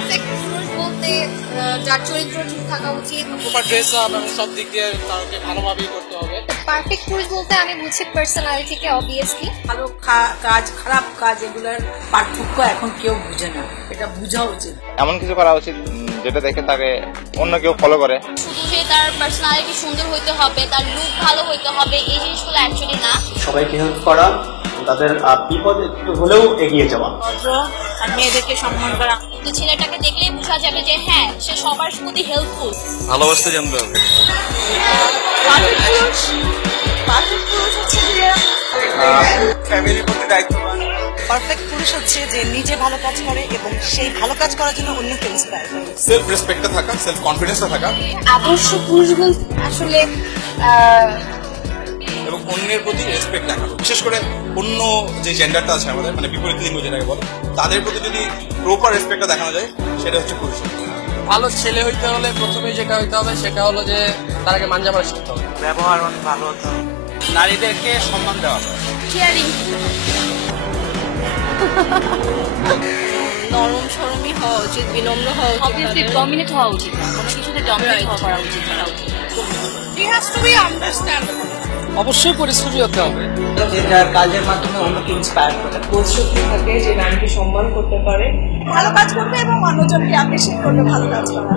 Perfect পুরুষ বলতে যার চরিত্র ঠিক থাকা উচিত, প্রপার ড্রেস আপ এবং সব দিক দিয়ে তাকে ভালোভাবেই করতে হবে। পারফেক্ট পুরুষ বলতে আমি বুঝি পার্সোনালিটিকে অবভিয়াসলি। ভালো কাজ খারাপ কাজ এগুলোর পার্থক্য এখন কেউ বুঝে না, এটা বোঝা উচিত। এমন কিছু করা উচিত যেটা দেখে তাকে অন্য কেউ ফলো করে। শুধু যে তার পার্সোনালিটি সুন্দর হইতে হবে, তার লুক ভালো হইতে হবে, এই জিনিসগুলো অ্যাকচুয়ালি না। সবাইকে হেল্প করা, তাদের বিপদে একটু হলেও এগিয়ে যাওয়া, ভদ্র আর মেয়েদেরকে সম্মান করা। তো ছেলেটাকে দেখলেই বোঝা যাবে যে হ্যাঁ, সে সবার প্রতি হেল্পফুল। ভালোবাসতে জানতে হবে। পারফেক্ট পুরুষ হচ্ছে যে ফ্যামিলির প্রতি দায়িত্ববান। পারফেক্ট পুরুষ হচ্ছে যে নিজে ভালো কাজ করে এবং সেই ভালো কাজ করার জন্য অন্যকে ইন্সপায়ার করে। সেলফ রেসপেক্টে থাকা, সেলফ কনফিডেন্সে থাকা আদর্শ পুরুষ বলতে আসলে এবং অন্যের প্রতি রেসপেক্ট দেখানো, বিশেষ করে অন্য যে জেন্ডারটা আছে আমাদের, মানে বিপরীত লিঙ্গ যেটাকে বলে, তাদের প্রতি যদি প্রপার রেসপেক্টটা দেখানো যায়, সেটা হচ্ছে পুরুষ। ভালো ছেলে হইতে হলে প্রথমে যেটা হইতে হবে সেটা হলো যে তাকে মানজামারা শিখতে হবে। ব্যবহার অনেক ভালো হতে হবে। নারীদেরকে সম্মান দেওয়া হয়। কেয়ারিং, নরম সরমই হওয়া উচিত, বিনম্র হওয়া উচিত, অবভিয়াসলি ডমিনেট হওয়া উচিত না, কোনো কিছুতে ডমিনেট করা উচিত না। he has to be understandable. অবশ্যই পরিশ্রমী হতে হবে। যে যার কাজের মাধ্যমে অন্যকে ইন্সপায়ার করে, বোধশক্তি থাকে, যে নারীকে সম্মান করতে পারে, ভালো কাজ করবে এবং অন্যজনকে অ্যাপ্রিশিয়েট করবে ভালো কাজ করা।